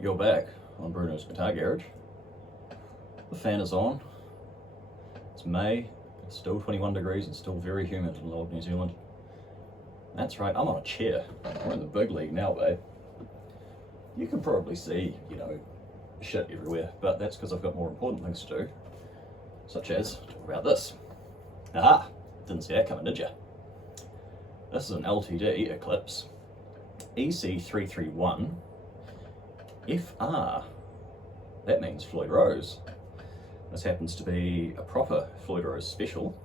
You're back on Bruno's Guitar Garage. The fan is on. It's May, it's still 21 degrees and still very humid in Lower New Zealand. That's right, I'm on a chair. We're in the big league now, babe. You can probably see, shit everywhere, but that's because I've got more important things to do, such as talk about this. Aha! Didn't see that coming, did ya? This is an LTD Eclipse EC331 FR. That means Floyd Rose. This happens to be a proper Floyd Rose special.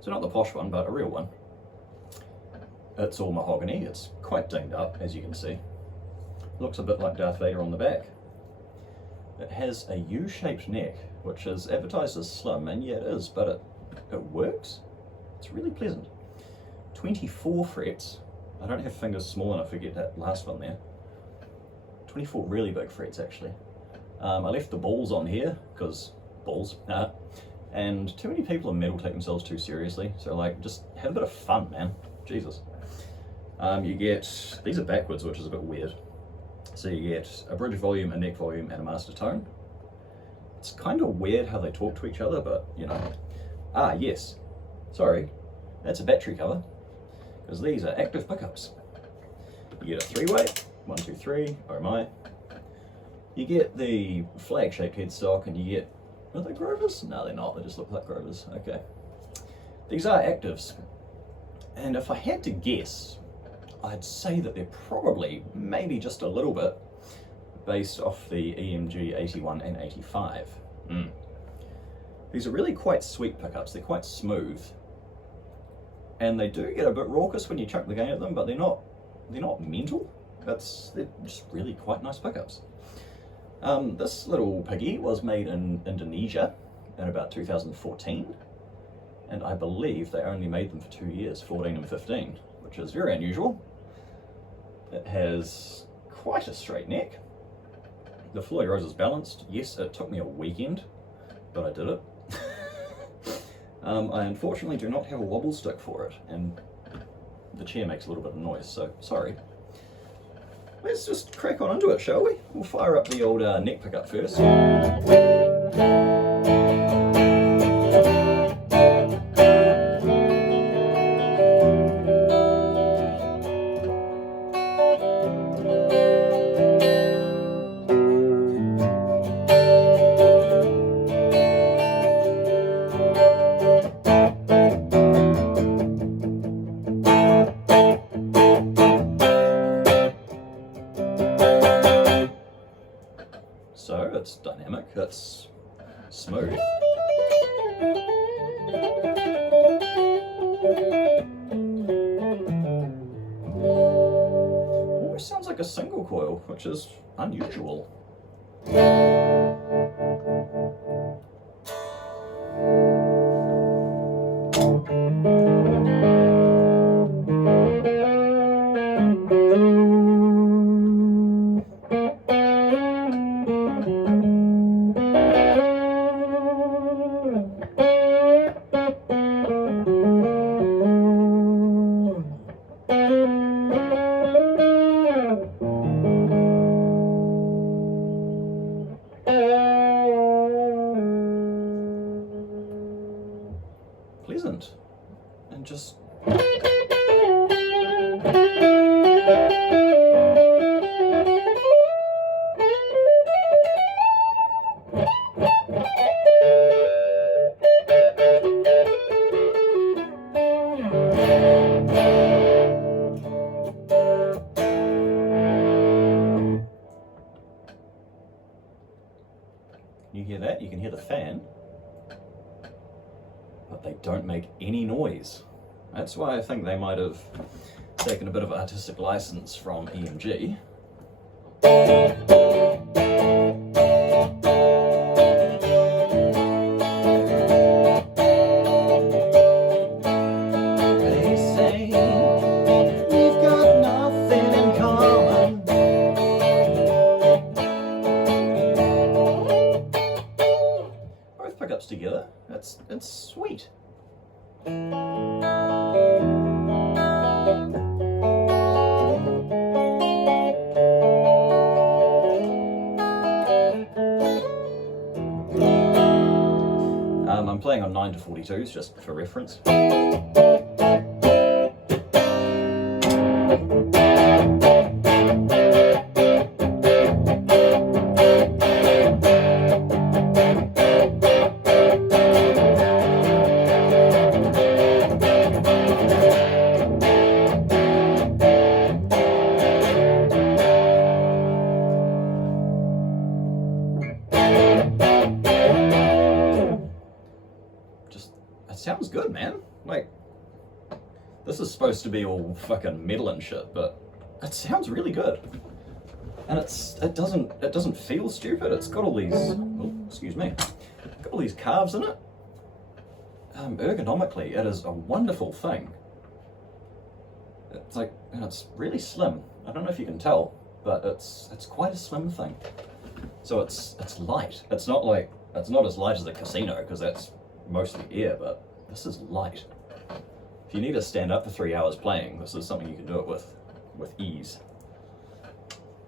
So not the posh one, but a real one. It's all mahogany. It's quite dinged up, as you can see. Looks a bit like Darth Vader on the back. It has a U-shaped neck, which is advertised as slim, and yeah, it is, but it works. It's really pleasant. 24 frets. I don't have fingers small enough to get that last one there. 24 really big frets, actually. I left the balls on here, because balls, and too many people in metal take themselves too seriously, so like, just have a bit of fun, man. Jesus. You get, these are backwards, which is a bit weird. So you get a bridge volume, a neck volume, and a master tone. It's kind of weird how they talk to each other, but yes, sorry, that's a battery cover, because these are active pickups. You get a 3-way, 1, 2, 3, oh my. You get the flag-shaped headstock, and you get, are they Grovers? No, they're not, they just look like Grovers, okay. These are actives, and if I had to guess, I'd say that they're probably, maybe just a little bit, based off the EMG 81 and 85. These are really quite sweet pickups, they're quite smooth, and they do get a bit raucous when you chuck the gain at them, but they're not mental. They're just really quite nice pickups. This little piggy was made in Indonesia in about 2014, and I believe they only made them for 2 years, 14 and 15, which is very unusual. It has quite a straight neck. The Floyd Rose is balanced. Yes, it took me a weekend, but I did it. I unfortunately do not have a wobble stick for it, and the chair makes a little bit of noise, so sorry. Let's just crack on into it, shall we? We'll fire up the old neck pickup first. So it's dynamic, it's smooth. Almost sounds like a single coil, which is unusual. Pleasant, and just you hear that? You can hear the fan, but they don't make any noise. That's why I think they might have taken a bit of artistic license from EMG. They say we've got nothing in common. Both pickups together, it's sweet. I'm playing on 9 to 42s just for reference. It sounds good, man. Like, this is supposed to be all fucking metal and shit, but it sounds really good. And it doesn't feel stupid. It's got all these, oh, excuse me, got all these carves in it. Ergonomically, it is a wonderful thing. It's like, and it's really slim. I don't know if you can tell, but it's quite a slim thing. So it's light. It's not as light as the Casino, because that's mostly air, but this is light. If you need to stand up for 3 hours playing, this is something you can do it with ease.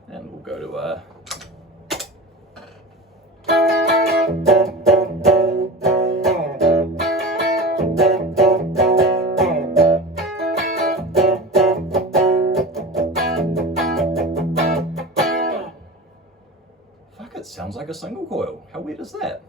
And we'll go to fuck, it sounds like a single coil. How weird is that?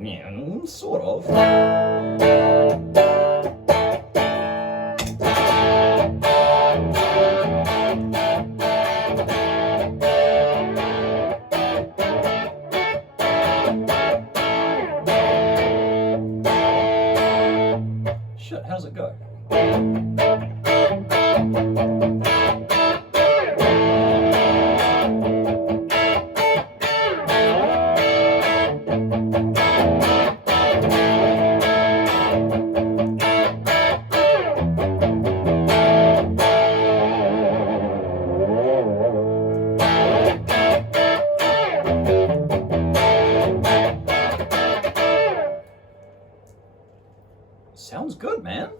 Yeah, sort of. Shit, how's it go? Sounds good, man.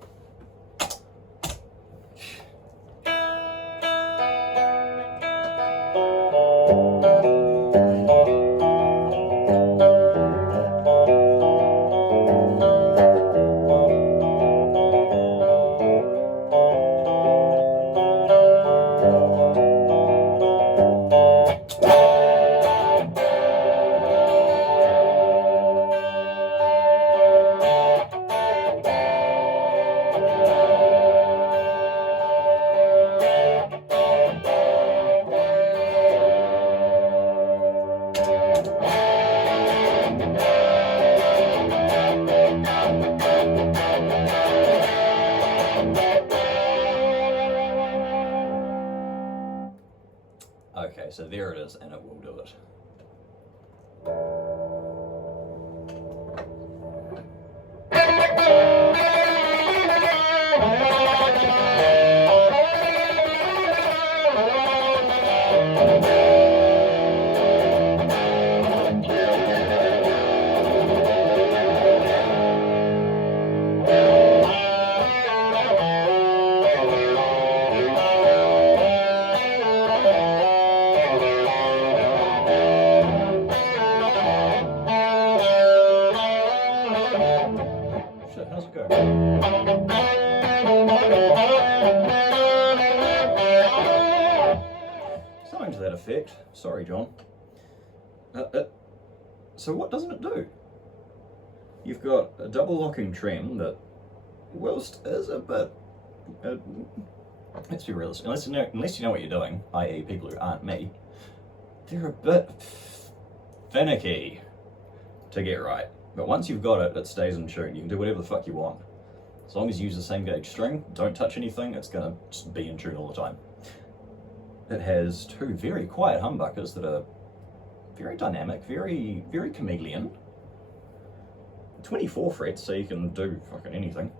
Okay, so there it is, and it will do it. Shit, how's it go? Something to that effect. Sorry, John. So what doesn't it do? You've got a double locking trem that, whilst is a bit... let's be realistic. Unless you know what you're doing, i.e. people who aren't me, they're a bit finicky to get right. But once you've got it, it stays in tune. You can do whatever the fuck you want. As long as you use the same gauge string, don't touch anything, it's gonna just be in tune all the time. It has two very quiet humbuckers that are very dynamic, very chameleon. 24 frets, so you can do fucking anything.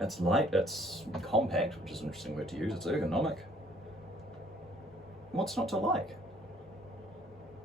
It's light, it's compact, which is an interesting word to use, it's ergonomic. What's not to like?